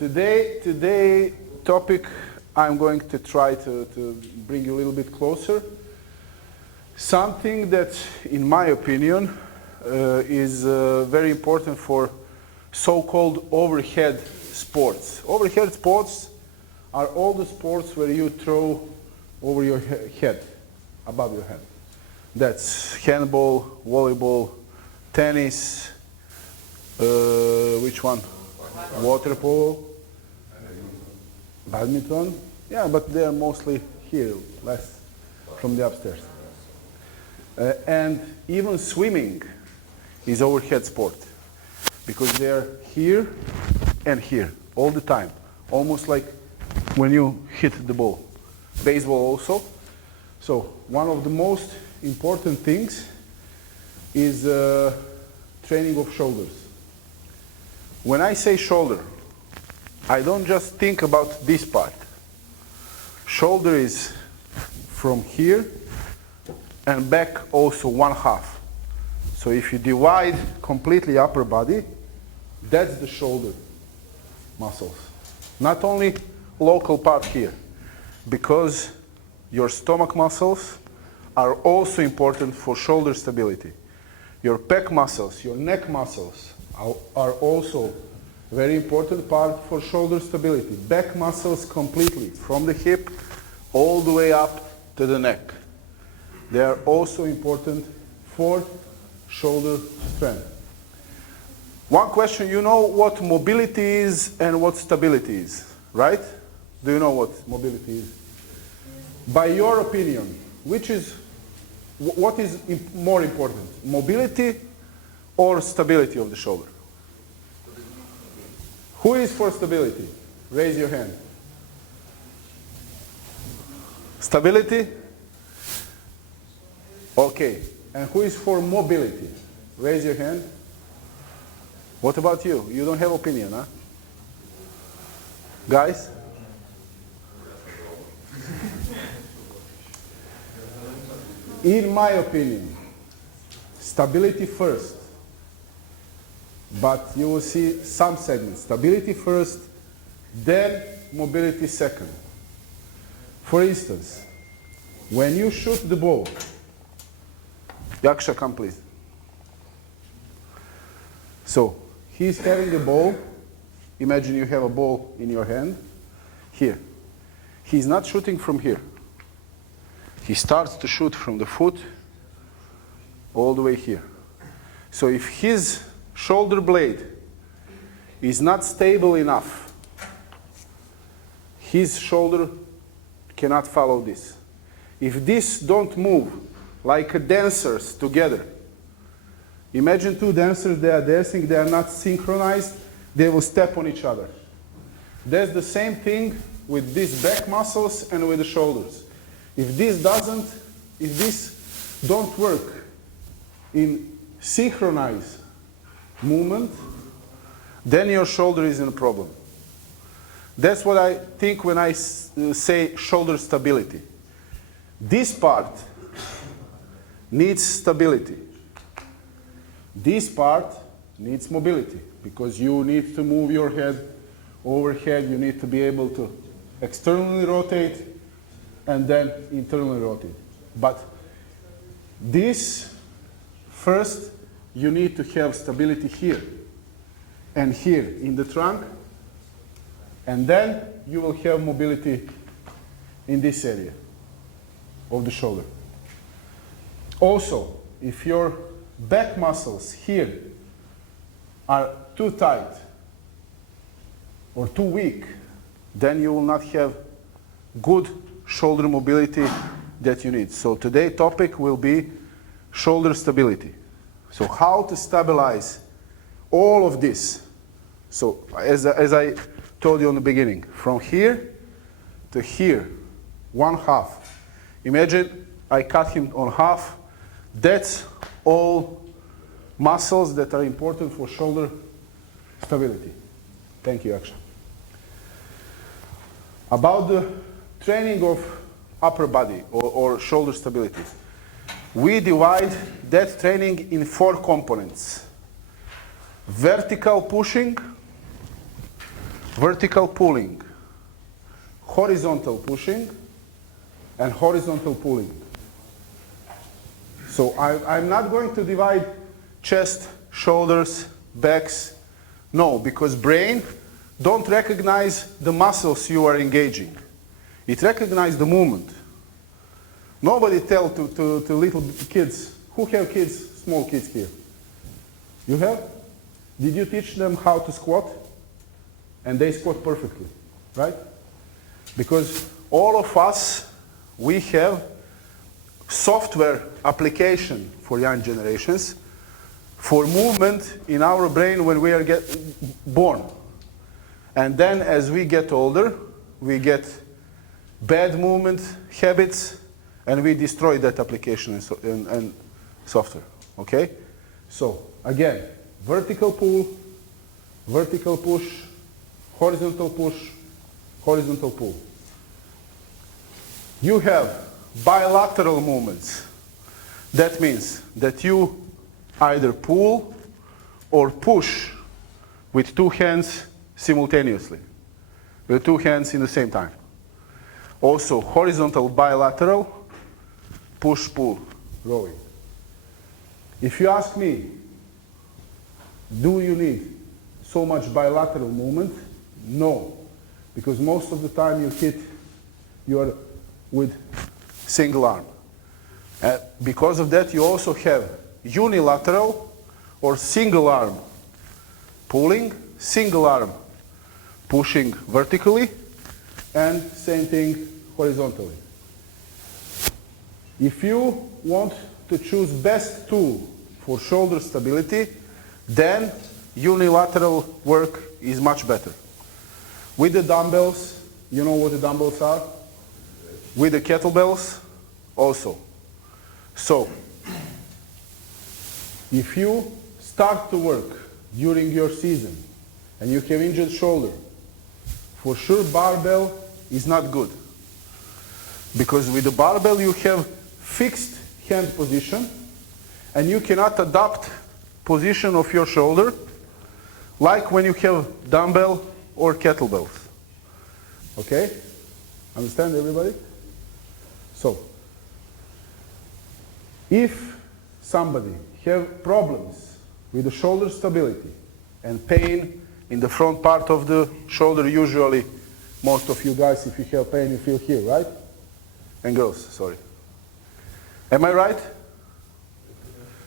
Today topic I'm going to try to bring you a little bit closer. Something that, in my opinion, is very important for so-called overhead sports. Overhead sports are all the sports where you throw over your head, above your head. That's handball, volleyball, tennis, which one? Water polo, badminton. Yeah, but they're mostly here, less from the upstairs. And even swimming is overhead sport because they're here and here all the time, almost like when you hit the ball. Baseball also. So one of the most important things is training of shoulders. When I say shoulder, I don't just think about this part. Shoulder is from here and back also one half. So if you divide completely upper body, that's the shoulder muscles. Not only local part here, because your stomach muscles are also important for shoulder stability. Your pec muscles, your neck muscles are also very important part for shoulder stability. Back muscles completely, from the hip all the way up to the neck. They are also important for shoulder strength. One question, you know what mobility is and what stability is, right? Do you know what mobility is? By your opinion, what is more important, mobility or stability of the shoulder? Who is for stability? Raise your hand. Stability? Okay. And who is for mobility? Raise your hand. What about you? You don't have opinion, huh? Guys? In my opinion, stability first. But you will see some segments. Stability first, then mobility second. For instance, when you shoot the ball, Yaksha, come please. So, he's having a ball. Imagine you have a ball in your hand. Here. He's not shooting from here. He starts to shoot from the foot all the way here. So if his shoulder blade is not stable enough, his shoulder cannot follow this. If these don't move like dancers together, imagine two dancers, they are dancing, they are not synchronized, they will step on each other. That's the same thing with these back muscles and with the shoulders. If this don't work in synchronized movement, then your shoulder is in a problem. That's what I think when I say shoulder stability. This part needs stability. This part needs mobility because you need to move your head overhead. You need to be able to externally rotate and then internally rotate. But this, first, you need to have stability here and here in the trunk, and then you will have mobility in this area of the shoulder. Also, if your back muscles here are too tight or too weak, then you will not have good shoulder mobility that you need. So today's topic will be shoulder stability. So how to stabilize all of this. So as I told you in the beginning, from here to here, one half. Imagine I cut him on half. That's all muscles that are important for shoulder stability. Thank you, Aksha. About the training of upper body or shoulder stability. We divide that training in 4 components. Vertical pushing, vertical pulling, horizontal pushing, and horizontal pulling. So I'm not going to divide chest, shoulders, backs. No, because brain don't recognize the muscles you are engaging. It recognizes the movement. Nobody tell to little kids. Who have kids, small kids here? You have? Did you teach them how to squat? And they squat perfectly, right? Because all of us, we have software application for young generations for movement in our brain when we are born. And then as we get older, we get bad movement habits, and we destroy that application and software, okay? So, again, vertical pull, vertical push, horizontal push, horizontal pull. You have bilateral movements. That means that you either pull or push with two hands simultaneously, with two hands in the same time. Also, horizontal bilateral, push-pull, rowing. If you ask me, do you need so much bilateral movement? No, because most of the time you are with single arm. Because of that, you also have unilateral or single arm pulling, single arm pushing vertically, and same thing horizontally. If you want to choose best tool for shoulder stability, then unilateral work is much better. With the dumbbells, you know what the dumbbells are? With the kettlebells, also. So, if you start to work during your season and you have injured shoulder, for sure barbell is not good. Because with the barbell you have fixed hand position and you cannot adapt position of your shoulder like when you have dumbbell or kettlebells. Okay? Understand everybody? So, if somebody have problems with the shoulder stability and pain in the front part of the shoulder, usually most of you guys, if you have pain, you feel here, right? And girls, sorry. Am I right?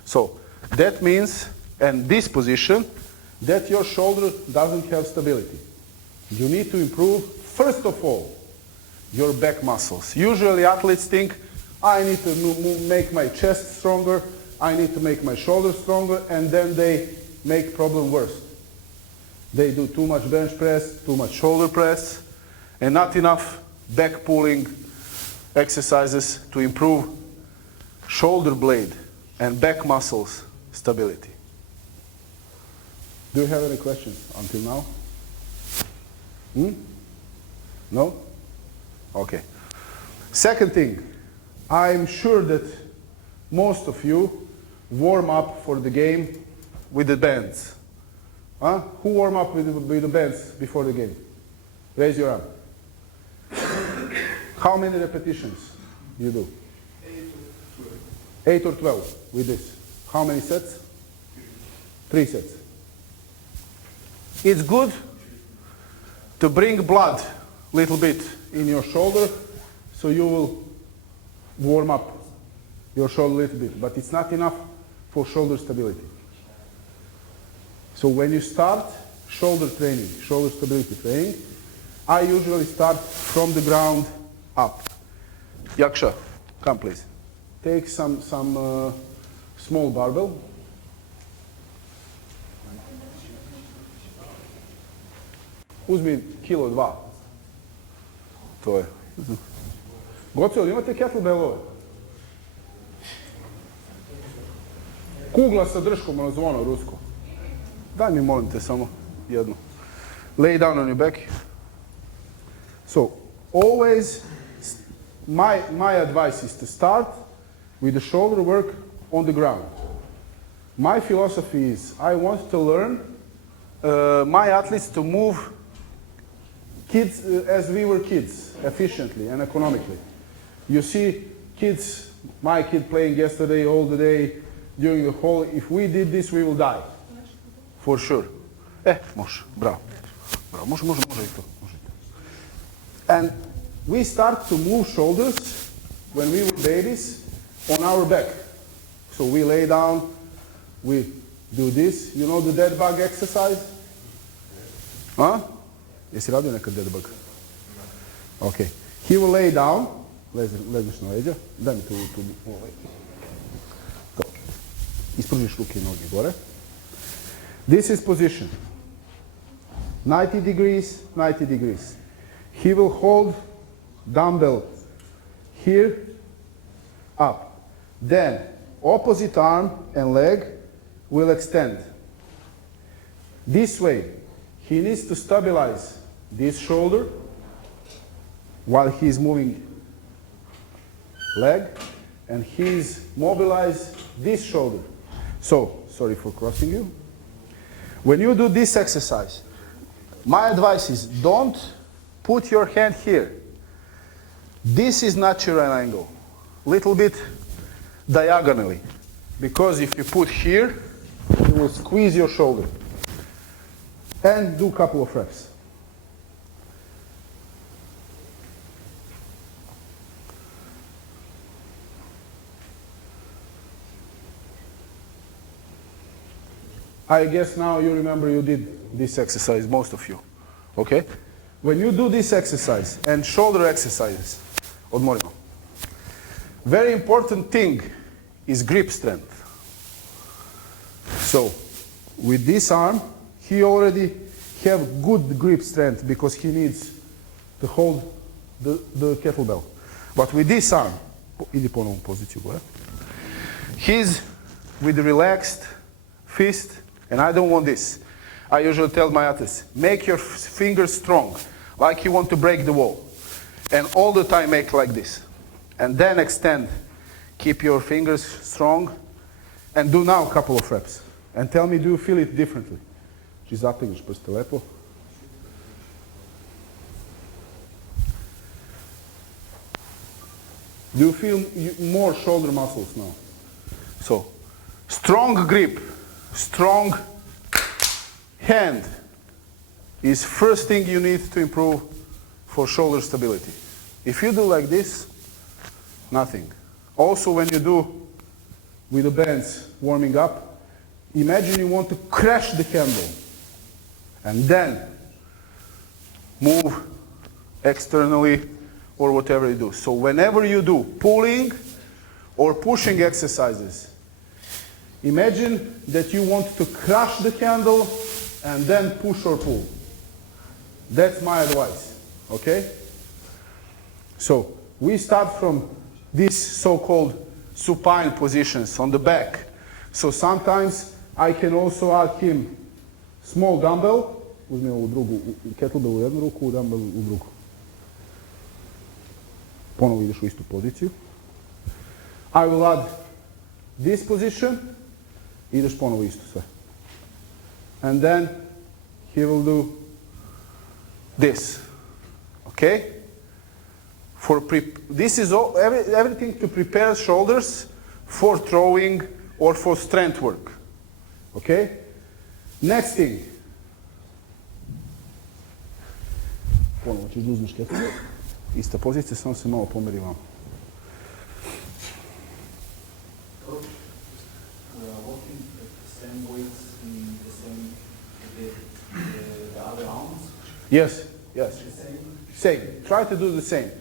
So, that means, and this position, that your shoulder doesn't have stability. You need to improve, first of all, your back muscles. Usually athletes think, I need to make my chest stronger, I need to make my shoulders stronger, and then they make problem worse. They do too much bench press, too much shoulder press, and not enough back pulling exercises to improve shoulder blade and back muscles stability. Do you have any questions until now? No? Okay. Second thing, I'm sure that most of you warm up for the game with the bands. Huh? Who warm up with the bands before the game? Raise your hand. How many repetitions you do? 8 or 12 with this. How many sets? 3 sets. It's good to bring blood a little bit in your shoulder so you will warm up your shoulder a little bit, but it's not enough for shoulder stability. So when you start shoulder training, shoulder stability training, I usually start from the ground up. Yaksha, come please. Take some small barbell. Uzmi kilo, 2. To je. Gocio, imate kettlebellove? Kugla sa držkom na zvono, rusko. Daj mi molim te samo jednu. Lay down on your back. So, always, my advice is to start with the shoulder work on the ground. My philosophy is I want to learn my athletes to move kids, as we were kids, efficiently and economically. You see kids, my kid playing yesterday all the day, during the whole, if we did this, we will die. For sure. Može, bravo. Bravo, može i to. And we start to move shoulders when we were babies on our back. So we lay down, we do this. You know the dead bug exercise? Huh? Jesi radio nekad dead bug? Okay. He will lay down, legneš na leđa, daj mi tu ovaj. Ispružiš ruke i noge gore. This is position. 90 degrees, 90 degrees. He will hold dumbbell here, up. Then opposite arm and leg will extend. This way, he needs to stabilize this shoulder while he's moving leg, and he's mobilized this shoulder. So, sorry for crossing you. When you do this exercise, my advice is don't put your hand here. This is natural angle, little bit diagonally, because if you put here, you will squeeze your shoulder. And do a couple of reps. I guess now you remember you did this exercise, most of you, okay? When you do this exercise and shoulder exercises, odmorimo. Very important thing is grip strength. So, with this arm, he already have good grip strength because he needs to hold the kettlebell. But with this arm, idi ponovo u poziciju gore, he's with relaxed fist, and I don't want this. I usually tell my athletes, make your fingers strong, like you want to break the wall. And all the time make like this. And then extend. Keep your fingers strong. And do now a couple of reps. And tell me, do you feel it differently? Či zategneš prste lepo. Do you feel more shoulder muscles now? So, strong grip, strong hand is first thing you need to improve for shoulder stability. If you do like this, nothing. Also when you do with the bands warming up, imagine you want to crash the handle and then move externally or whatever you do. So whenever you do pulling or pushing exercises, imagine that you want to crush the handle and then push or pull. That's my advice, okay? So we start from these so-called supine positions on the back. So sometimes I can also add him small dumbbell, uzmi ovu drugu, kettlebell u jednu ruku, dumbbell u drugu. Ponovo ideš u istu poziciju. I will add this position, ideš ponovo isto sve. And then he will do this, okay? This is everything to prepare shoulders for throwing or for strength work, okay? Next thing. Ponovo ćeš da uzmeš kettlebell. Ista pozicija, samo se malo pomeri vamo. Working at the same weights in the same the other arms? Yes, yes. The same? Same. Try to do the same.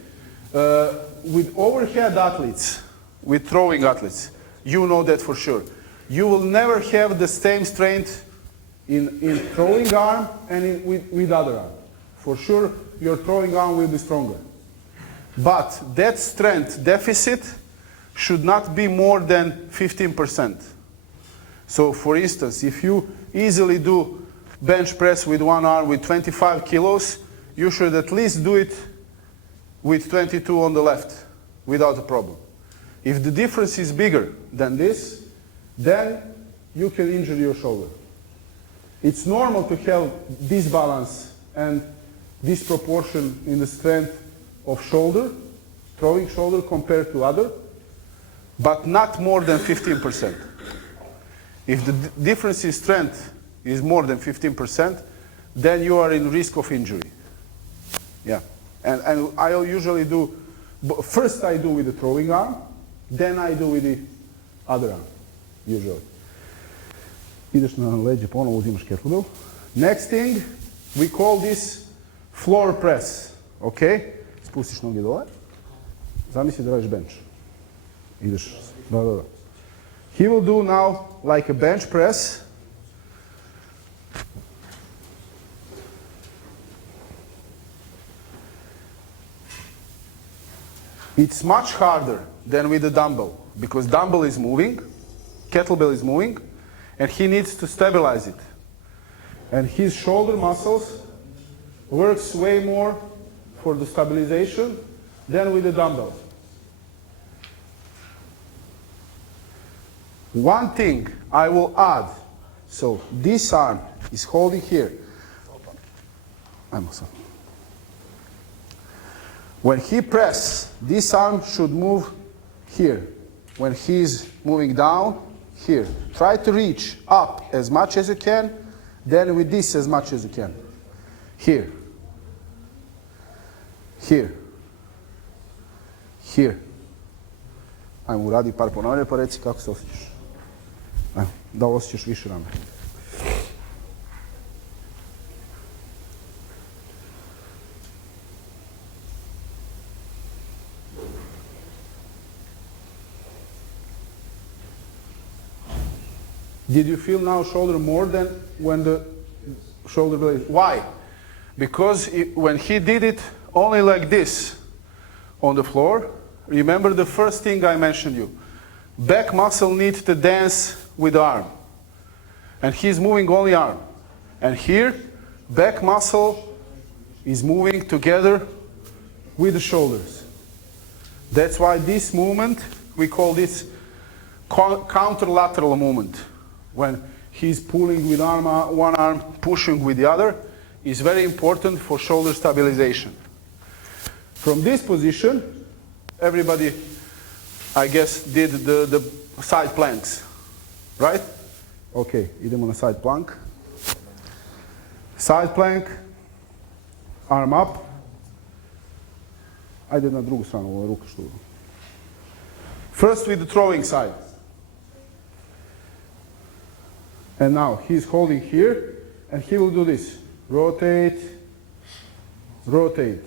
With overhead athletes, with throwing athletes, you know that for sure. You will never have the same strength in throwing arm and with other arm. For sure, your throwing arm will be stronger. But that strength deficit should not be more than 15%. So for instance, if you easily do bench press with one arm with 25 kilos, you should at least do it with 22 on the left without a problem. If the difference is bigger than this, then you can injure your shoulder. It's normal to have disbalance and disproportion in the strength of shoulder, throwing shoulder compared to other, but not more than 15%. If the difference in strength is more than 15%, then you are in risk of injury. Yeah, and I usually do, first I do with the throwing arm, then I do with the other arm, usually. Ideš na leđe, ponovo uzimaš kettlebell. Next thing, we call this floor press, okay? Spustiš noge dole, zamisli da radiš bench. Ideš, da. He will do now like a bench press. It's much harder than with the dumbbell because dumbbell is moving, kettlebell is moving, and he needs to stabilize it. And his shoulder muscles works way more for the stabilization than with the dumbbell. One thing I will add, so this arm is holding here. When he presses, this arm should move here. When he's moving down, here. Try to reach up as much as you can, then with this as much as you can. Here. Here. Here. Ajmo, uradi par ponavljanja pa reci kako se osjećaš. Ajmo, da osjećaš više rame. Did you feel now shoulder more than when the shoulder blade? Why? Because when he did it only like this on the floor, remember the first thing I mentioned you. Back muscle needs to dance with the arm. And he's moving only arm. And here, back muscle is moving together with the shoulders. That's why this movement, we call this counter-lateral movement. When he's pulling with one arm, pushing with the other, is very important for shoulder stabilization. From this position, everybody, I guess, did the side planks, right? Okay, idemo na side plank. Side plank, arm up. Ajde na drugu stranu, ovo je ruka što. First with the throwing side. And now he's holding here, and he will do this. Rotate, rotate.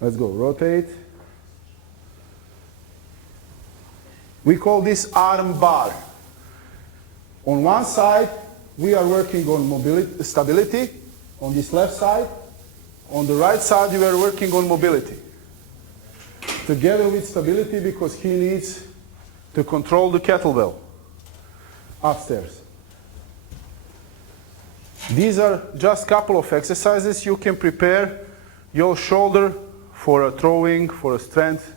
Let's go, rotate. We call this arm bar. On one side, we are working on mobility, stability, on this left side. On the right side, we are working on mobility. Together with stability, because he needs to control the kettlebell upstairs. These are just a couple of exercises. You can prepare your shoulder for a throwing, for a strength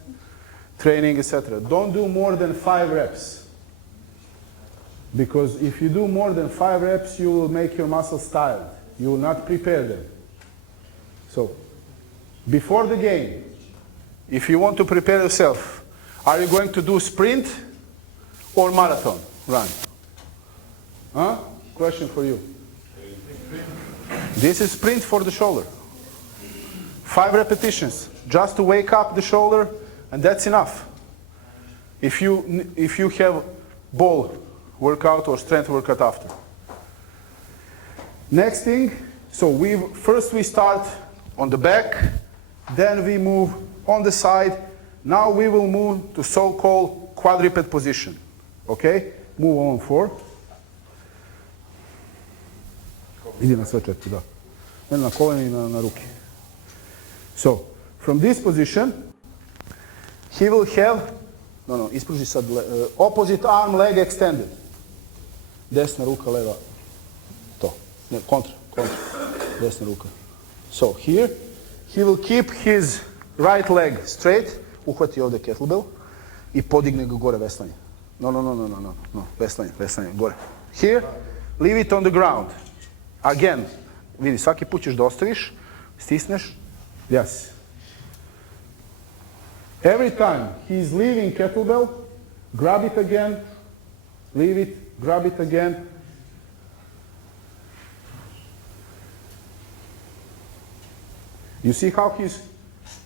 training, etc. Don't do more than 5 reps. Because if you do more than 5 reps, you will make your muscles tired. You will not prepare them. So, before the game, if you want to prepare yourself, are you going to do sprint or marathon run? Huh? Question for you. This is sprint for the shoulder. 5 repetitions, just to wake up the shoulder, and that's enough. If you have ball workout or strength workout after. Next thing, so first we start on the back, then we move on the side. Now we will move to so-called quadruped position. Okay? Move on 4. Idi na sve 4, da. Ne na koleni i na ruke. So, from this position, he will have, ispruži sad, opposite arm leg extended. Desna ruka, leva, to. Ne, kontra, desna ruka. So, here, he will keep his right leg straight, uhvati ovdje kettlebell i podigne ga gore veslanje. No, veslanje, gore. Here, leave it on the ground. Again, vidi, svaki put ćeš da ostaviš, stisneš, yes. Every time he's leaving kettlebell, grab it again, leave it, grab it again. You see how his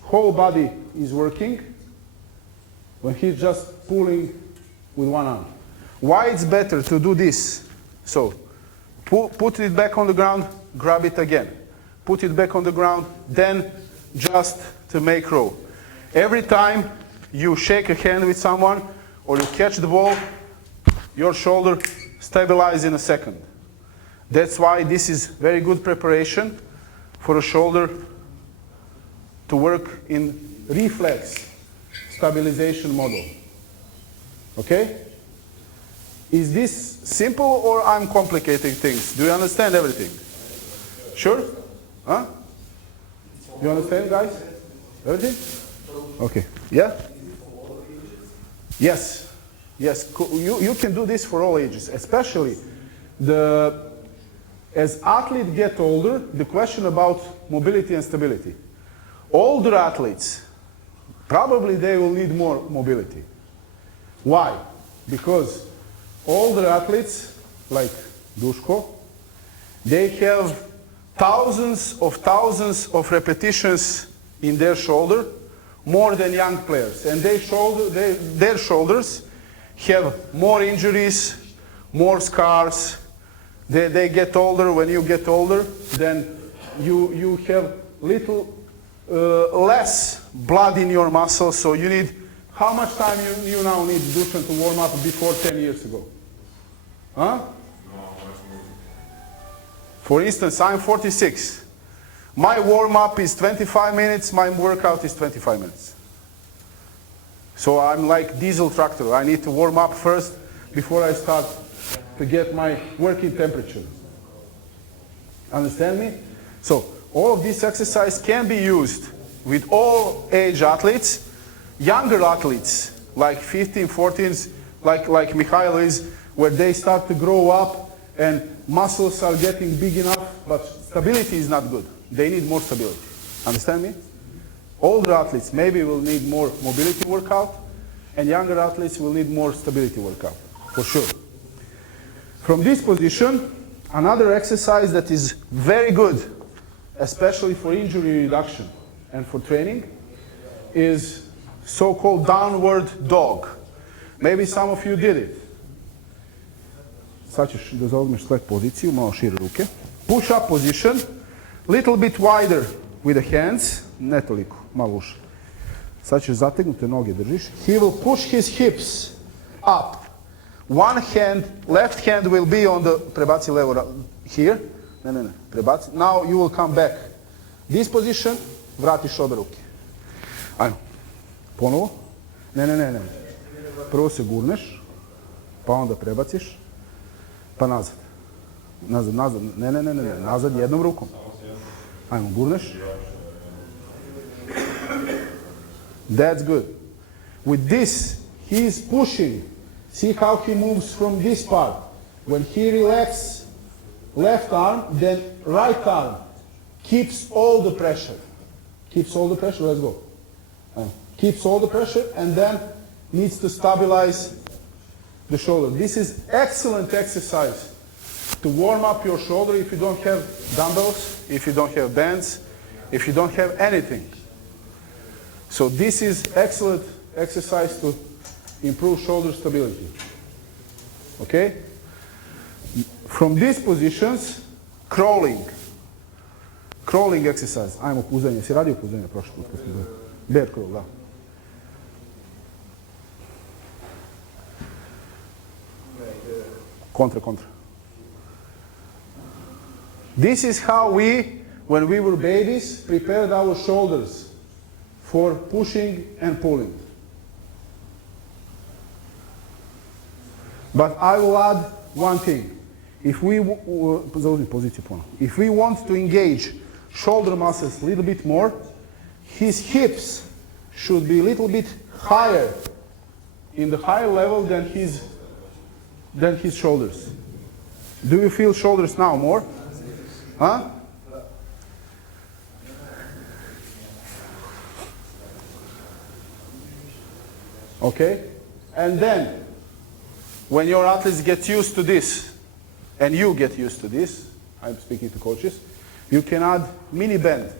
whole body is working when he's just pulling with one arm. Why it's better to do this? So, put it back on the ground, grab it again. Put it back on the ground, then just to make row. Every time you shake a hand with someone or you catch the ball, your shoulder stabilizes in a second. That's why this is very good preparation for a shoulder to work in reflex stabilization model. Okay? Is this simple or I'm complicating things? Do you understand everything? Sure? Huh? You understand, guys? Everything? Okay. Yeah? Yes. Yes. You can do this for all ages, especially as athletes get older, the question about mobility and stability. Older athletes, probably they will need more mobility. Why? Because older athletes, like Duško, they have thousands of repetitions in their shoulder, more than young players. And their shoulders have more injuries, more scars. They get older. When you get older, then you have less blood in your muscles, so you need, how much time you now need, Dušan, to warm up before 10 years ago? Huh? For instance, I'm 46. My warm-up is 25 minutes, my workout is 25 minutes. So I'm like diesel tractor. I need to warm up first before I start to get my working temperature. Understand me? So all of this exercise can be used with all age athletes, younger athletes, like 15, 14s, like Mikhail is, where they start to grow up and muscles are getting big enough, but stability is not good. They need more stability. Understand me? Older athletes maybe will need more mobility workout, and younger athletes will need more stability workout, for sure. From this position, another exercise that is very good, especially for injury reduction and for training, is so-called downward dog. Maybe some of you did it. Sad ćeš da zauzmeš sled poziciju, malo šire ruke. Push-up position, little bit wider with the hands, ne toliko, malo uše. Sad ćeš zategnute noge držiš. He will push his hips up. One hand, left hand will be on the, prebaci levo, here. Ne, prebaci. Now you will come back. This position, vratiš obe ruke. Ajmo. Ponovo. Ne. Prvo se gurneš, pa onda prebaciš, pa nazad. Nazad. Ne. Nazad jednom rukom. Ajmo, gurneš. That's good. With this, he is pushing. See how he moves from this part. When he relaxes left arm, then right arm keeps all the pressure. Keeps all the pressure, let's go. Keeps all the pressure and then needs to stabilize the shoulder. This is excellent exercise to warm up your shoulder if you don't have dumbbells, if you don't have bands, if you don't have anything. So this is excellent exercise to improve shoulder stability. Okay? From these positions, crawling. Crawling exercise. Ajmo puzanje. Si radio puzanje prošli put? Bear crawl, da. Kontra. This is how we, when we were babies, prepared our shoulders for pushing and pulling. But I will add one thing. If we want to engage shoulder muscles a little bit more, his hips should be a little bit higher, in the higher level than his shoulders. Do you feel shoulders now more? Huh? Okay? And then, when your athletes get used to this, and you get used to this, I'm speaking to coaches, you can add mini bend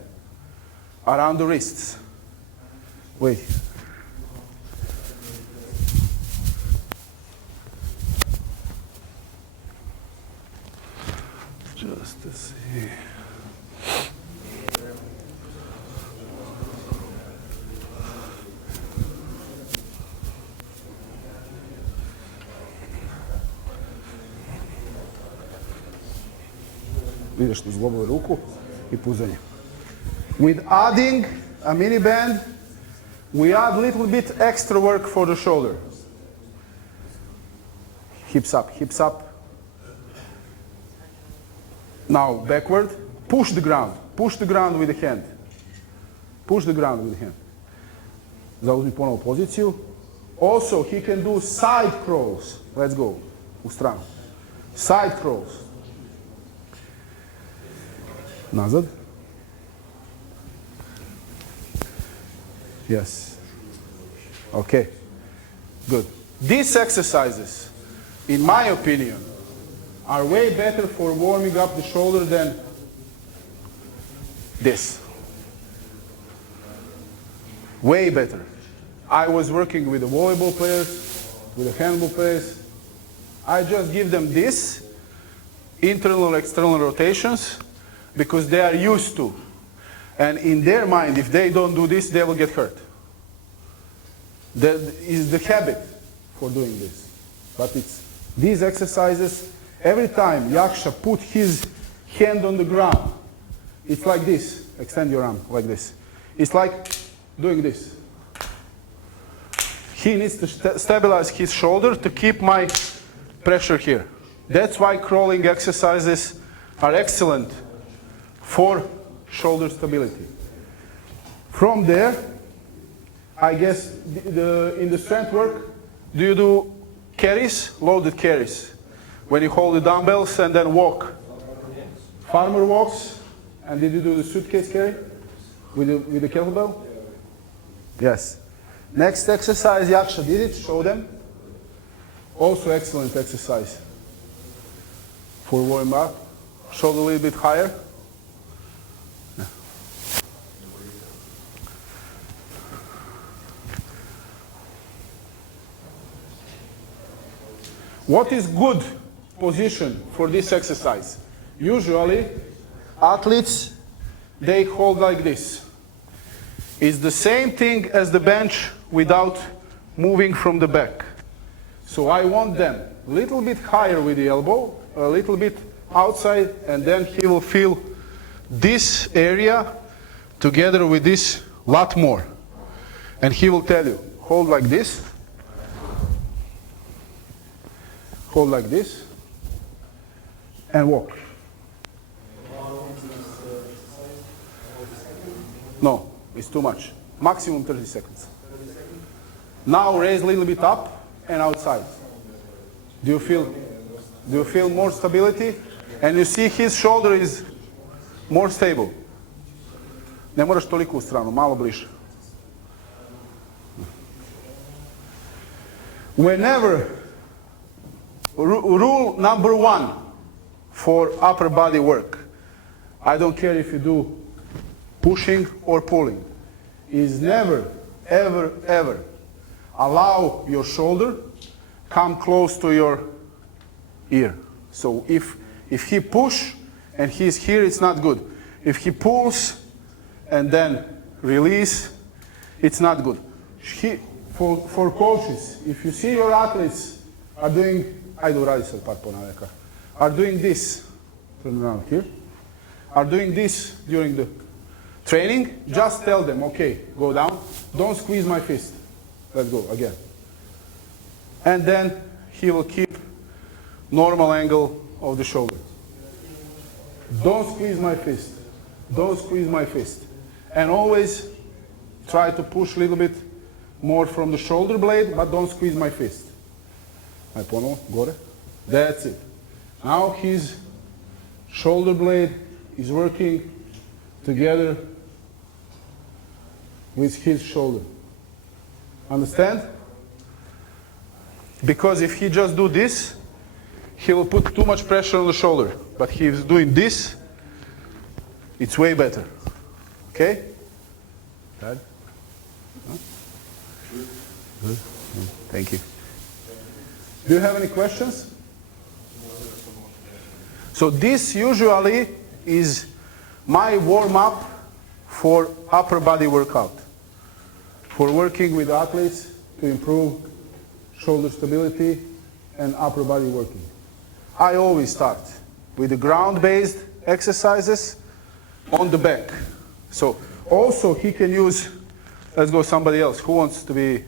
around the wrists. Wait. Just to see. Ideš na zglobove ruku I puzanje. With adding a mini bend, we add a little bit extra work for the shoulder. Hips up, hips up. Now backward, push the ground with the hand. Push the ground with the hand. Zauzmi ponovo poziciju. Also, he can do side crawls. Let's go. U stranu. Side crawls. Nazad. Yes. Okay. Good. These exercises, in my opinion, are way better for warming up the shoulder than this. Way better. I was working with the volleyball players, with the handball players. I just give them this, internal and external rotations, because they are used to. And in their mind, if they don't do this, they will get hurt. That is the habit for doing this. But it's these exercises, every time Yaksha put his hand on the ground, it's like this. Extend your arm like this. It's like doing this. He needs to stabilize his shoulder to keep my pressure here. That's why crawling exercises are excellent for shoulder stability. From there, I guess in the strength work, do you do carries, loaded carries? When you hold the dumbbells and then walk? Farmer walks, and did you do the suitcase carry with the kettlebell? Yes. Next exercise, Yaksha did it, show them. Also excellent exercise for warming up. Shoulder a little bit higher. Yeah. What is good position for this exercise? Usually, athletes, they hold like this. It's the same thing as the bench without moving from the back. So I want them a little bit higher with the elbow, a little bit outside, and then he will feel this area together with this lot more. And he will tell you, hold like this, hold like this, and walk. No. It's too much. Maximum 30 seconds. Now raise a little bit up and outside. Do you feel more stability? And you see his shoulder is more stable. Ne moraš toliko u stranu, malo bliže. Whenever, rule number 1 for upper body work, I don't care if you do pushing or pulling, is never, ever, ever allow your shoulder come close to your ear. So if he push and he's here, it's not good. If he pulls and then release, it's not good. For coaches, if you see your athletes are doing, are doing this, turn around here, are doing this during the training, just tell them, okay, go down, don't squeeze my fist. Let's go again. And then he will keep normal angle of the shoulder. Don't squeeze my fist. Don't squeeze my fist. And always try to push a little bit more from the shoulder blade, but don't squeeze my fist. That's it. Now his shoulder blade is working together with his shoulder. Understand? Because if he just do this, he will put too much pressure on the shoulder. But he is doing this, it's way better. Okay? Dad? Huh? Good. Thank you. Do you have any questions? So this usually is my warm-up for upper body workout. For working with athletes to improve shoulder stability and upper body working. I always start with the ground-based exercises on the back. So also he can use, let's go somebody else. Who wants to be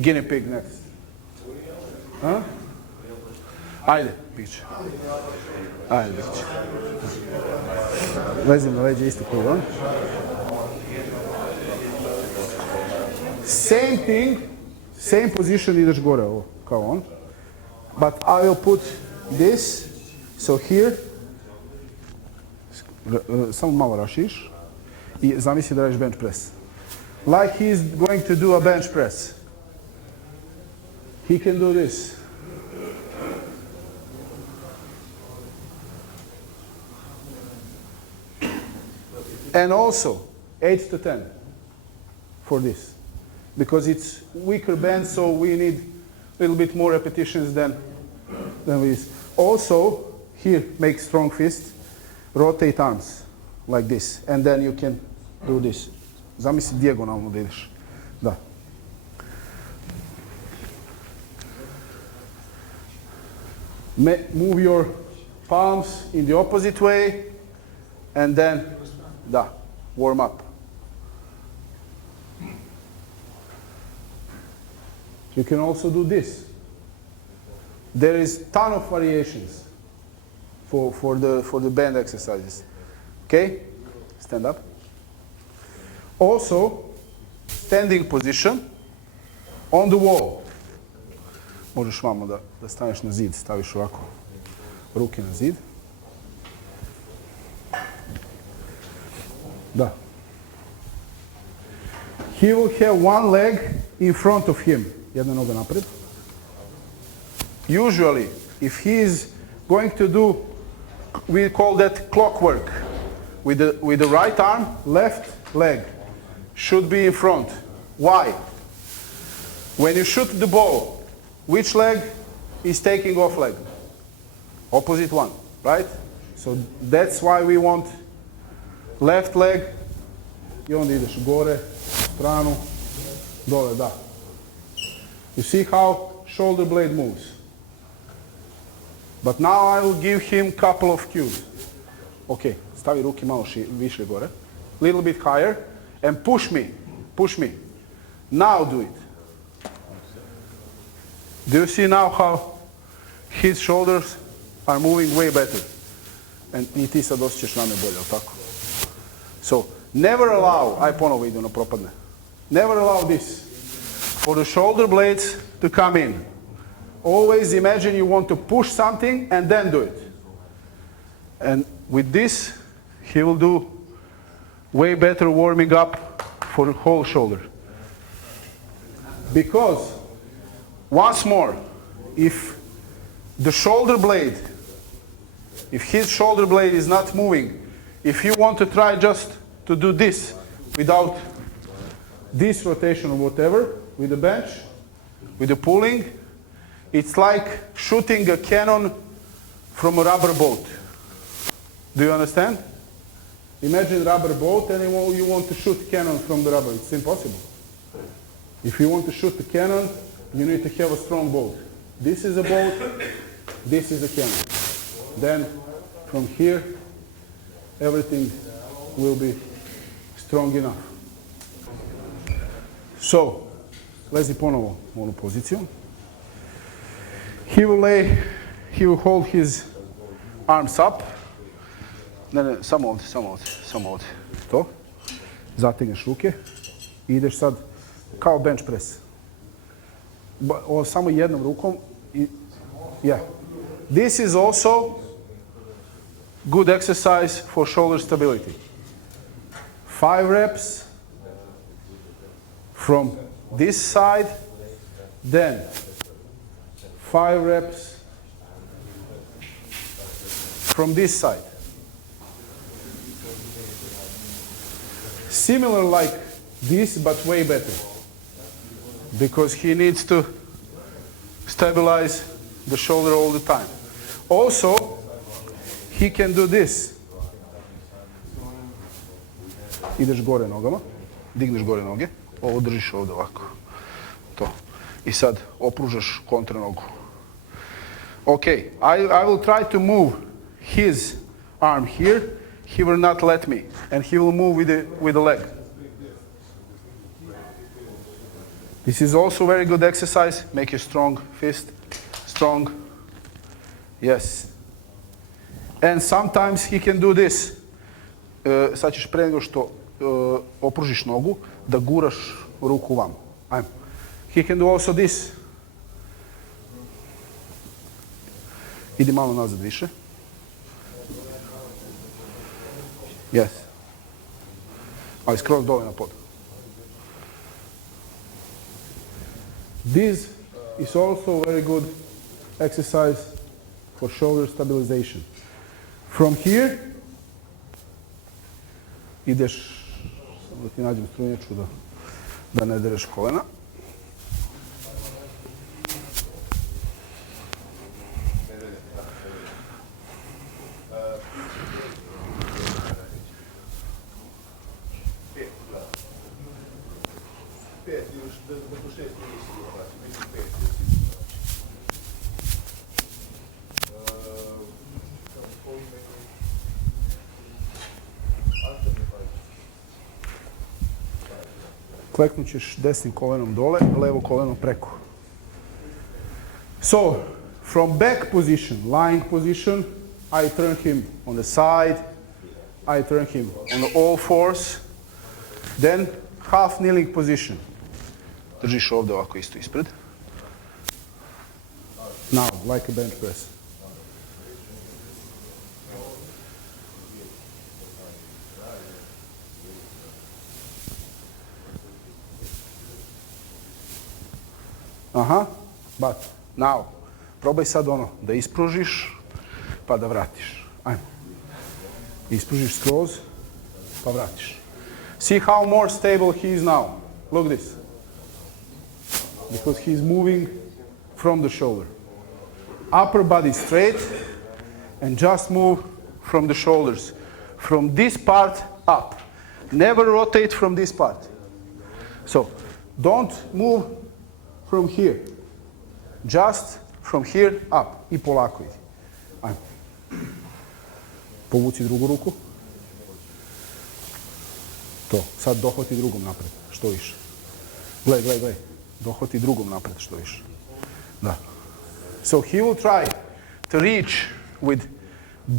guinea pig next? Huh? Ajde, pić. Ajde, pić. Lezim na leđe isto koji on. Same thing, same position, ideš gore ovo, kao on. But I will put this, so here, samo malo rašiš i zamisli da radiš bench press. Like he is going to do a bench press. He can do this. And also 8 to 10 for this. Because it's weaker band, so we need a little bit more repetitions than this. Also, here, make strong fist, rotate arms like this, and then you can do this. Zamisli dijagonalno da ideš. Da. Move your palms in the opposite way, and then, da, warm up. You can also do this. There is ton of variations for the band exercises. Okay? Stand up. Also, standing position on the wall. Možeš vamo da staneš na zid, staviš ovako ruke na zid. Da. He will have one leg in front of him. Jedna noga napred. Usually, if he is going to do, we call that clockwork. With the right arm, left leg should be in front. Why? When you shoot the ball, which leg is taking off leg? Opposite one, right? So that's why we want left leg. I onda ideš gore, stranu, dole, da. You see how shoulder blade moves. But now I will give him couple of cues. Okay, stavi ruke malo više gore. Little bit higher. And push me. Push me. Now do it. Do you see now how his shoulders are moving way better? And i ti sad osjećaš rame bolje, tako? So, never allow, aj ponovo idu na propadne. Never allow this. For the shoulder blades to come in. Always imagine you want to push something and then do it. And with this, he will do way better warming up for the whole shoulder. Because, once more, if the shoulder blade, if his shoulder blade is not moving, if you want to try just to do this without this rotation or whatever, with the bench, with the pulling, it's like shooting a cannon from a rubber boat. Do you understand? Imagine rubber boat and you want to shoot cannon from the rubber. It's impossible. If you want to shoot the cannon, you need to have a strong boat. This is a boat, this is a cannon. Then from here, everything will be strong enough. So, lezi ponovo u onu poziciju. He will hold his arms up. Ne, samo ovdje. To. Zategneš ruke i ideš sad kao bench press. Samo jednom rukom. Yeah. This is also good exercise for shoulder stability. 5 reps from this side, then 5 reps from this side. Similar like this, but way better. Because he needs to stabilize the shoulder all the time. Also, he can do this. Ideš gore nogama, digneš gore noge, ovo držiš ovdje ovako. To. I sad opružaš kontra nogu. Okay, I will try to move his arm here. He will not let me, and he will move with the leg. This is also very good exercise. Make a strong fist, strong. Yes. And sometimes he can do this. Sad ćeš pre nego što opružiš nogu, da guraš ruku vam. Ajmo. He can do also this. Idi malo nazad više. Yes. Ali skroz dole na pod. This is also very good exercise for shoulder stabilization. From here, ideš, samo da ti nađem strunjaču da ne dereš kolena. Kleknut ćeš desnim kolenom dole, levo koleno preko. So, from back position, lying position, I turn him on the side, I turn him on all fours, then half kneeling position. Držiš ovdje ovako isto ispred. Now, like a bench press. Aha, but now, probaj sad ono, da ispružiš, pa da vratiš. Ajmo. Ispružiš skroz, pa vratiš. See how more stable he is now. Look this. Because he is moving from the shoulder. Upper body straight, and just move from the shoulders. From this part up. Never rotate from this part. So, don't move from here. Just from here up. I polako idi. Ajmo. Povuci drugu ruku. To. Sad dohvati drugom napred. Što više. Gle. Dohvati drugom napred što više. Da. So he will try to reach with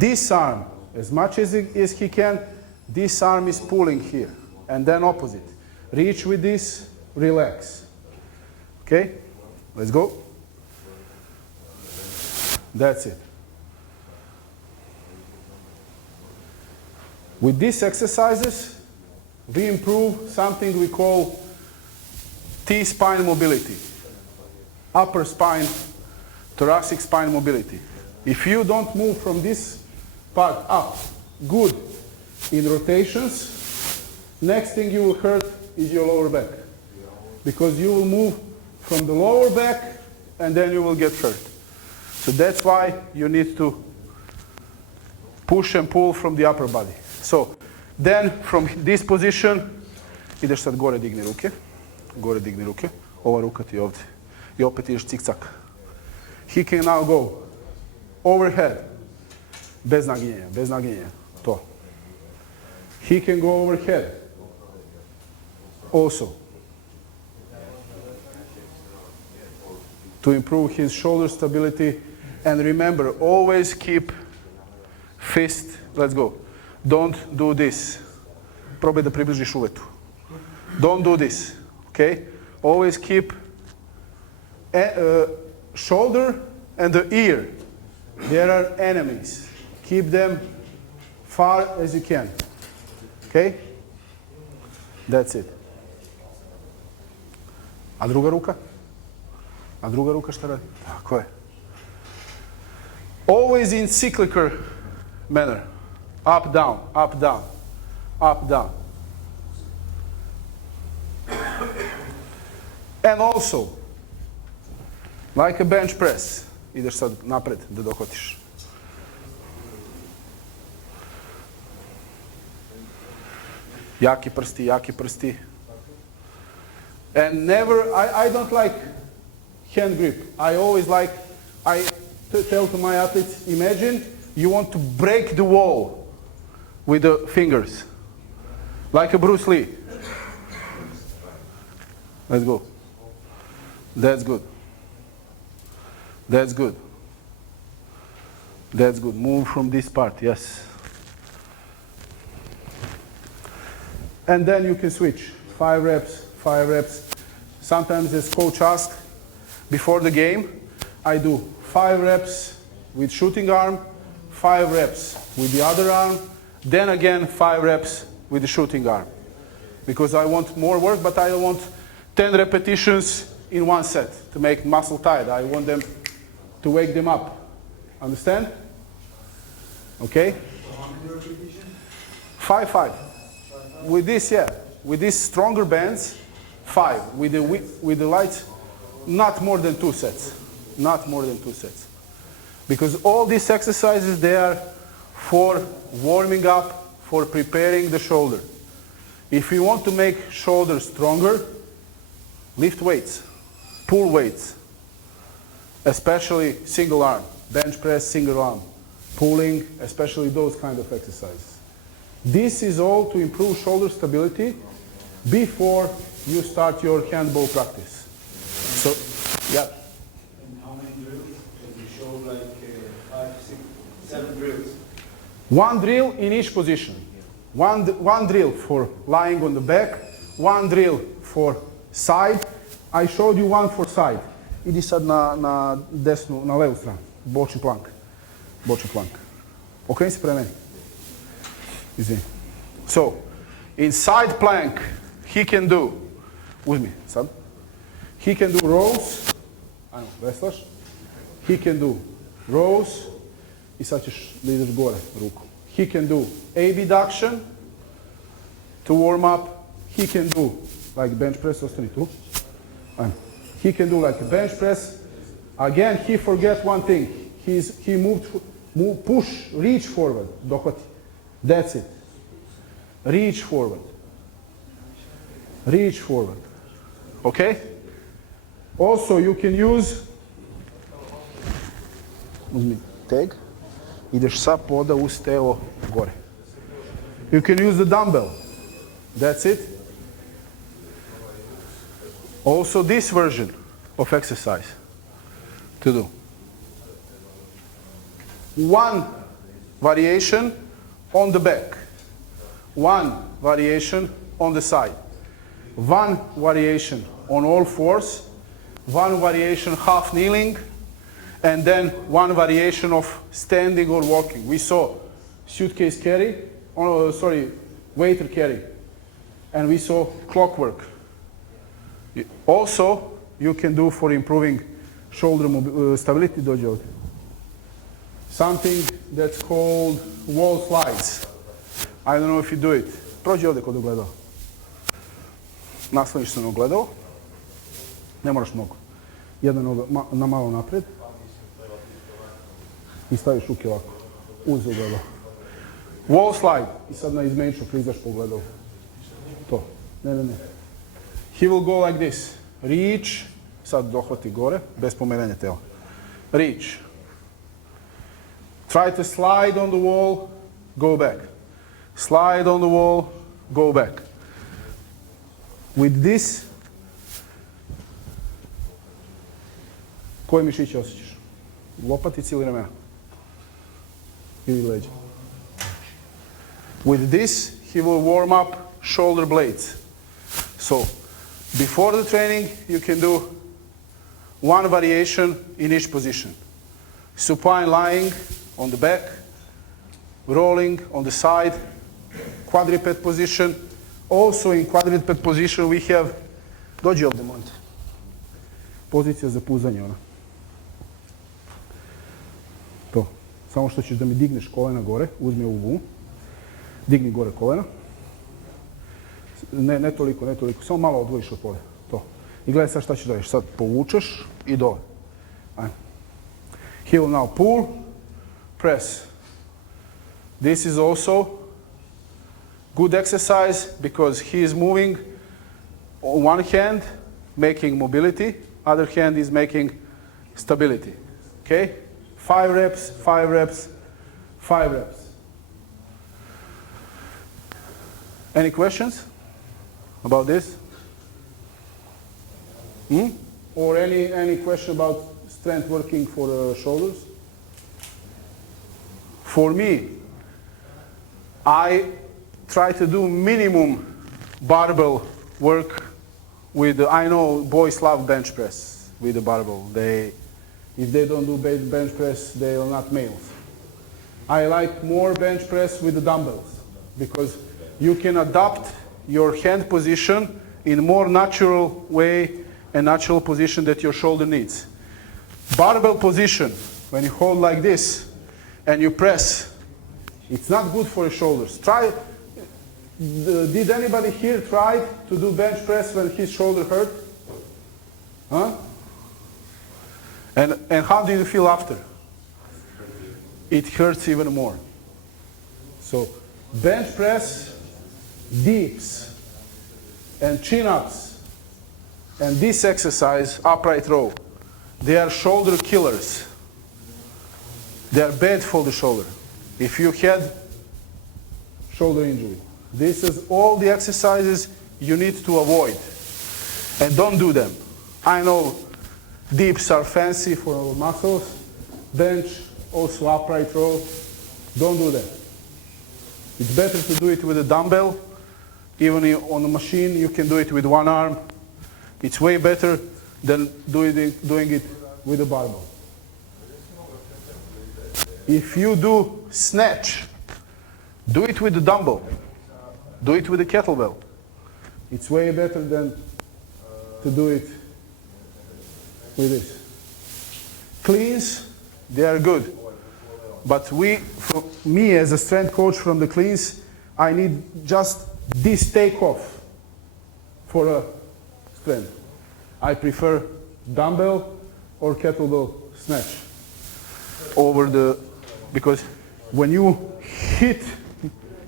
this arm as much as he can. This arm is pulling here. And then opposite. Reach with this, relax. Okay? Let's go. That's it. With these exercises, we improve something we call T-spine mobility. Upper spine, thoracic spine mobility. If you don't move from this part up good in rotations, next thing you will hurt is your lower back. Because you will move from the lower back and then you will get hurt. So that's why you need to push and pull from the upper body. So then from this position, ideš sad gore, digni ruke. Gore digni ruke. Ova ruka ti je ovdje. I opet ideš cik-cak. He can now go overhead. Bez naginjenja. To. He can go overhead. Also. To improve his shoulder stability. And remember, always keep fist. Let's go. Don't do this. Probaj da približiš uvetu. Don't do this. Okay? Always keep shoulder and the ear. There are enemies. Keep them far as you can. Okay? That's it. A druga ruka? A druga ruka šta radi? Tako je. Always in cyclical manner. Up, down, up, down, up, down. And also, like a bench press. Ideš sad napred da dohvatiš. Jaki prsti, jaki prsti. And never, I don't like hand grip. I always like, I tell to my athletes, imagine you want to break the wall with the fingers. Like a Bruce Lee. Let's go. That's good. That's good. That's good. Move from this part, yes. And then you can switch. 5 reps, 5 reps. Sometimes as coach asks, before the game, I do 5 reps with shooting arm, 5 reps with the other arm, then again 5 reps with the shooting arm. Because I want more work, but I don't want 10 repetitions in one set to make muscle tight. I want them to wake them up. Understand? Okay? 5, 5. With this, yeah. With these stronger bands, 5. With the lights, not more than 2 sets. Not more than 2 sets. Because all these exercises, they are for warming up, for preparing the shoulder. If you want to make shoulder stronger, lift weights, pull weights, especially single arm, bench press, single arm, pulling, especially those kind of exercises. This is all to improve shoulder stability before you start your handball practice. So, yeah. And how many drills? Because you show like 5, 6, 7 drills. 1 drill in each position. One drill for lying on the back, 1 drill for side. I showed you 1 for side. Idi sad na desnu, na levu stranu. Bočni plank. Bočni plank. Okreni se prema meni. Izvini. So, in side plank, he can do, uzmi sad, he can do rows, ajmo, veslaš, he can do rows, i sad ćeš da ideš gore ruku. He can do abduction to warm up, he can do like bench press, ostani tu, ajmo. He can do like a bench press. Again, he forget one thing, he moved, push, reach forward, dohvati. That's it. Reach forward. Reach forward. Okay? Also, you can use, uzmi teg, ideš sa poda uz telo gore. You can use the dumbbell. That's it. Also, this version of exercise to do. 1 variation on the back, 1 variation on the side, 1 variation on all fours, 1 variation half kneeling, and then 1 variation of standing or walking. We saw suitcase carry, waiter carry, and we saw clockwork. Also, you can do for improving shoulder stability, dođe ovdje. Something that's called wall slides. I don't know if you do it. Prođi ovdje kod ogledala. Nasloniš se na ogledalo. Ne moraš mnogo. Jedna noga na malo napred. I staviš ruke ovako. Uz ogledalo. Wall slide. I sad na izmenično klizaš po ogledalu. To. Ne. He will go like this. Reach. Sad dohvati gore, bez pomeranja tela. Reach. Try to slide on the wall, go back. Slide on the wall, go back. With this, koje mišiće osjećaš? Lopatice ili ramena? Ili leđa? With this, he will warm up shoulder blades. So, before the training, you can do 1 variation in each position. Supine lying on the back, rolling on the side, quadruped position. Also in quadruped position we have, dođi ovdje, molim te. Pozicija za puzanje, ona. To. Samo što ćeš da mi digneš kolena gore, uzmi ovu gumu, digni gore kolena. Ne toliko, samo malo odvojiš od polja. To. I gledaj sad šta ćeš da radiš. Sad povučeš i dole. Ajmo. He will now pull, press. This is also good exercise because he is moving on one hand, making mobility, other hand is making stability. Okay? 5 reps, 5 reps, 5 reps. Any questions about this? Or any question about strength working for the shoulders? For me, I try to do minimum barbell work with, I know boys love bench press with the barbell. If they don't do bench press, they are not males. I like more bench press with the dumbbells because you can adapt your hand position in a more natural way and natural position that your shoulder needs. Barbell position, when you hold like this and you press, it's not good for your shoulders. Did anybody here try to do bench press when his shoulder hurt? Huh? And how do you feel after? It hurts even more. So bench press, dips, and chin-ups, and this exercise, upright row, they are shoulder killers. They are bad for the shoulder. If you had shoulder injury, this is all the exercises you need to avoid. And don't do them. I know dips are fancy for our muscles. Bench, also upright row. Don't do that. It's better to do it with a dumbbell. Even on a machine, you can do it with one arm. It's way better than doing it with a barbell. If you do snatch, do it with the dumbbell. Do it with a kettlebell. It's way better than to do it with this. Cleans, they are good. But me as a strength coach from the cleans, I need just this takeoff for a strength. I prefer dumbbell or kettlebell snatch because when you hit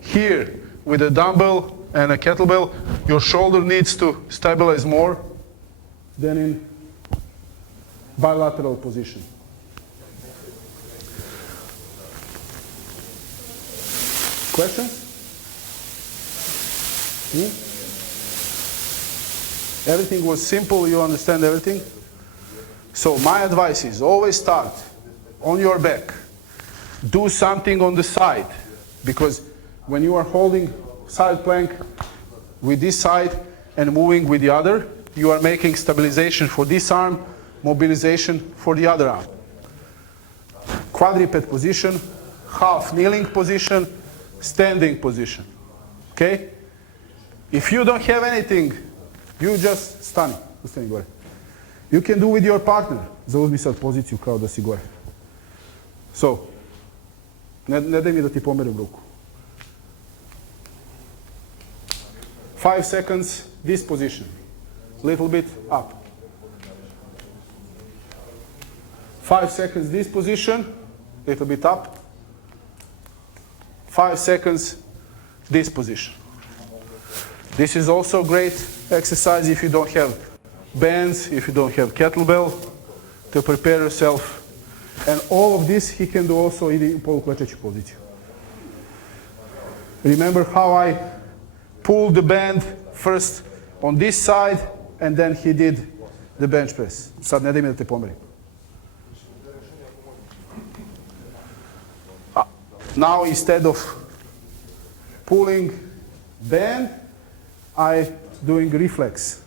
here with a dumbbell and a kettlebell, your shoulder needs to stabilize more than in bilateral position. Questions? Everything was simple, you understand everything? So my advice is always start on your back. Do something on the side, because when you are holding side plank with this side and moving with the other, you are making stabilization for this arm, mobilization for the other arm. Quadruped position, half kneeling position, standing position. Okay? If you don't have anything, you just stani gore. You can do with your partner. Zauzmi sad poziciju kao da si gore. So, ne daj mi da ti pomerim ruku. 5 seconds, this position. Little bit up. 5 seconds, this position. Little bit up. 5 seconds, this position. This is also great exercise if you don't have bands, if you don't have kettlebell, to prepare yourself. And all of this he can do also in poluklečeću poziciju. Remember how I pulled the band first on this side and then he did the bench press. Sad ne daj mi da te pomerim. Now instead of pulling band, I doing reflex.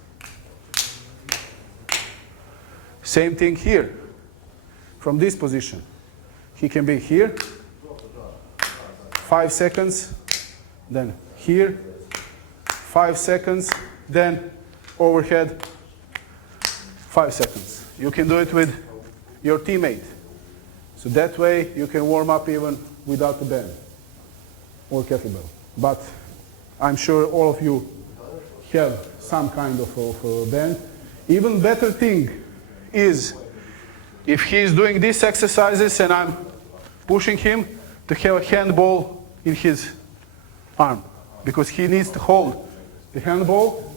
Same thing here. From this position. He can be here. 5 seconds. Then here. 5 seconds. Then overhead. 5 seconds. You can do it with your teammate. So that way you can warm up even without the band or kettlebell. But I'm sure all of you have some kind of band. Even better thing is if he's doing these exercises and I'm pushing him to have a handball in his arm, because he needs to hold the handball,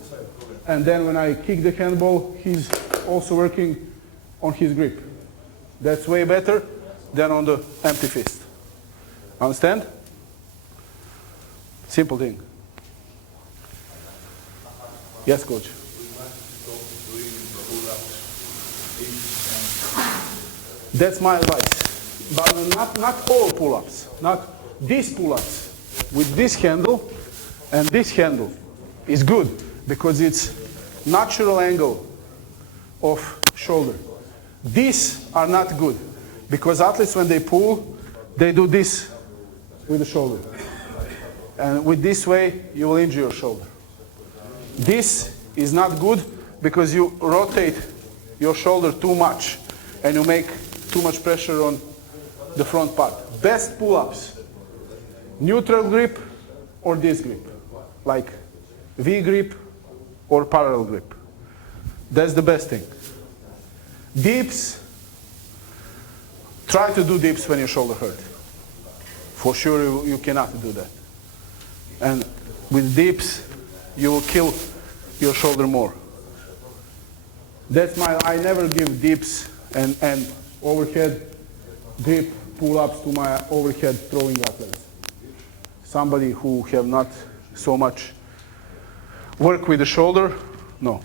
and then when I kick the handball, he's also working on his grip. That's way better than on the empty fist. Understand? Simple thing. Yes, coach. That's my advice. But not all pull-ups. Not these pull-ups. With this handle and this handle is good because it's natural angle of shoulder. These are not good because athletes, when they pull, they do this with the shoulder. And with this way, you will injure your shoulder. This is not good because you rotate your shoulder too much and you make too much pressure on the front part. Best pull-ups, neutral grip or this grip, like V grip or parallel grip. That's the best thing. Dips, try to do dips when your shoulder hurts. For sure you cannot do that. And with dips, you will kill your shoulder more. That's I never give dips and overhead grip pull-ups to my overhead throwing athletes. Somebody who have not so much work with the shoulder, no.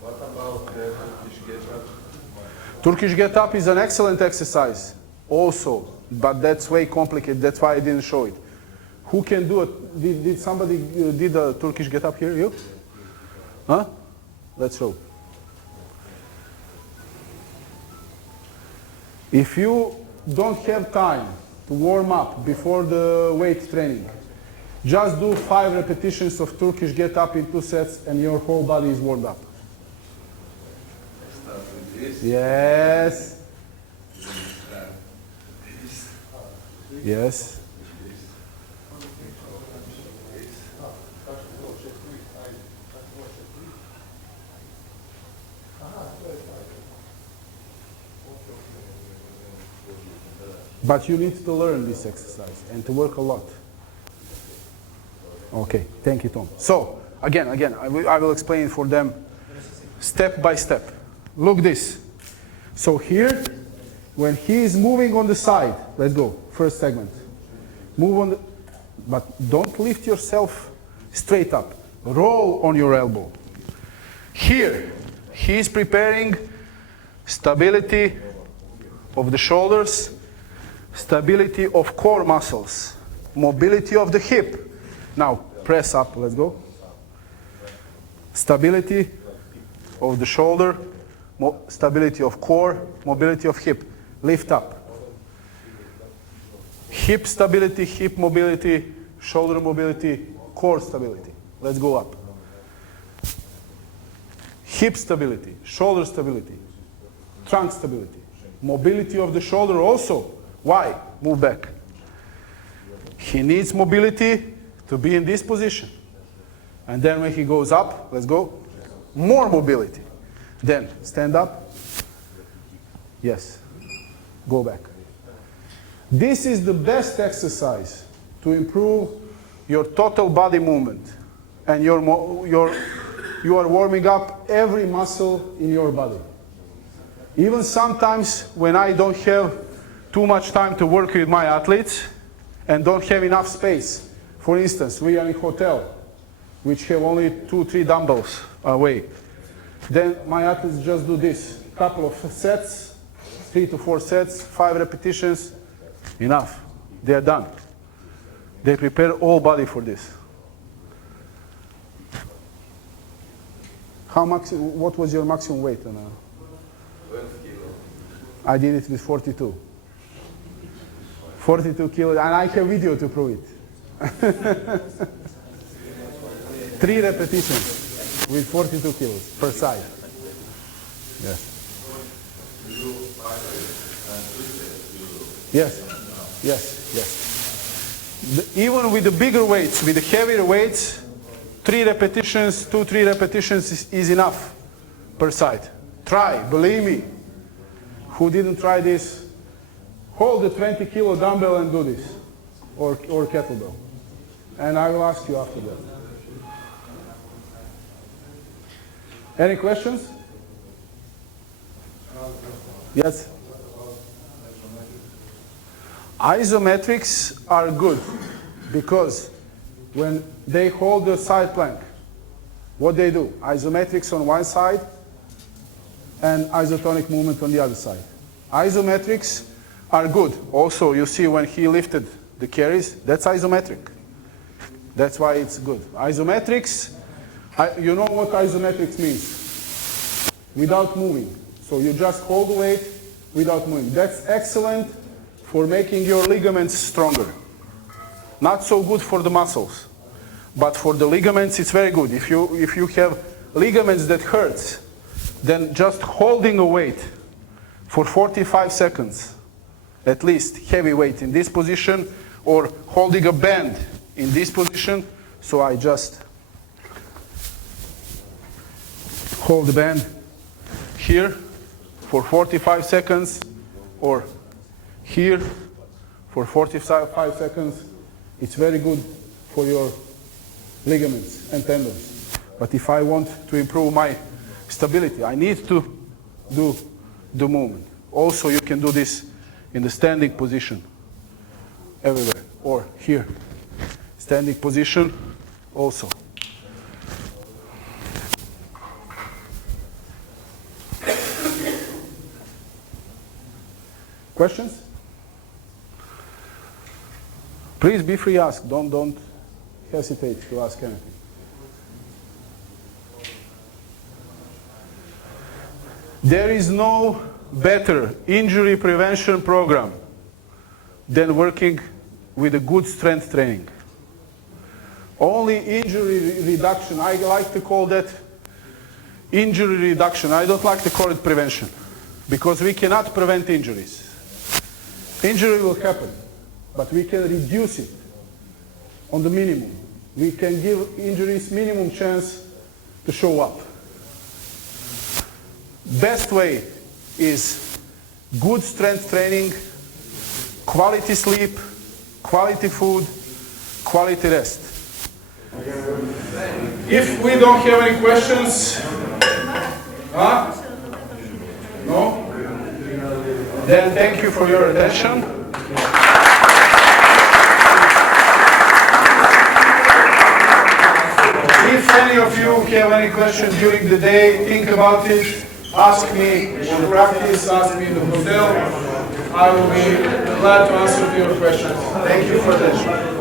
What about Turkish Get Up? Turkish Get Up is an excellent exercise also, but that's way complicated. That's why I didn't show it. Who can do it? Did somebody did a Turkish Get Up here? You? Huh? Let's show. If you don't have time to warm up before the weight training, just do 5 repetitions of Turkish Get Up in 2 sets and your whole body is warmed up. Start with this. Yes. Yes. But you need to learn this exercise and to work a lot. Okay, thank you, Tom. So, again, I will explain for them step by step. Look this. So here, when he is moving on the side, let's go, first segment. Move on, but don't lift yourself straight up. Roll on your elbow. Here, he is preparing stability of the shoulders, stability of core muscles, mobility of the hip. Now, press up, let's go. Stability of the shoulder, stability of core, mobility of hip. Lift up. Hip stability, hip mobility, shoulder mobility, core stability. Let's go up. Hip stability, shoulder stability, trunk stability. Mobility of the shoulder also. Why? Move back. He needs mobility to be in this position. And then when he goes up, let's go, more mobility. Then stand up. Yes. Go back. This is the best exercise to improve your total body movement. And you are warming up every muscle in your body. Even sometimes when I don't have too much time to work with my athletes and don't have enough space. For instance, we are in a hotel, which have only 2-3 dumbbells away. Then my athletes just do this, couple of sets, 3 to 4 sets, 5 repetitions, enough. They are done. They prepare all body for this. What was your maximum weight? 12 kilos. I did it with 42. 42 kilos, and I have video to prove it. 3 repetitions with 42 kilos per side. Yes. Yes, yes, yes. Even with the bigger weights, with the heavier weights, 3 repetitions, 2-3 repetitions is enough per side. Try, believe me. Who didn't try this? Hold the 20-kilo dumbbell and do this, or kettlebell. And I will ask you after that. Any questions? Yes? Isometrics are good because when they hold the side plank, what they do? Isometrics on one side and isotonic movement on the other side. Isometrics are good. Also, you see when he lifted the carries, that's isometric. That's why it's good. Isometrics, you know what isometrics means? Without moving. So you just hold the weight without moving. That's excellent for making your ligaments stronger. Not so good for the muscles, but for the ligaments it's very good. If you have ligaments that hurts, then just holding a weight for 45 seconds, at least heavy weight in this position, or holding a band in this position. So I just hold the band here for 45 seconds, or here for 45 seconds. It's very good for your ligaments and tendons. But if I want to improve my stability, I need to do the movement. Also, you can do this in the standing position everywhere, or here. Standing position also. Questions? Please be free, ask. Don't hesitate to ask anything. There is no better injury prevention program than working with a good strength training. Only injury reduction, I like to call that injury reduction. I don't like to call it prevention, because we cannot prevent injuries. Injury will happen, but we can reduce it on the minimum. We can give injuries minimum chance to show up. Best way is good strength training, quality sleep, quality food, quality rest. If we don't have any questions, no? Then thank you for your attention. If any of you have any questions during the day, think about it, ask me in practice, ask me in the hotel. I will be glad to answer your questions. Thank you for attention.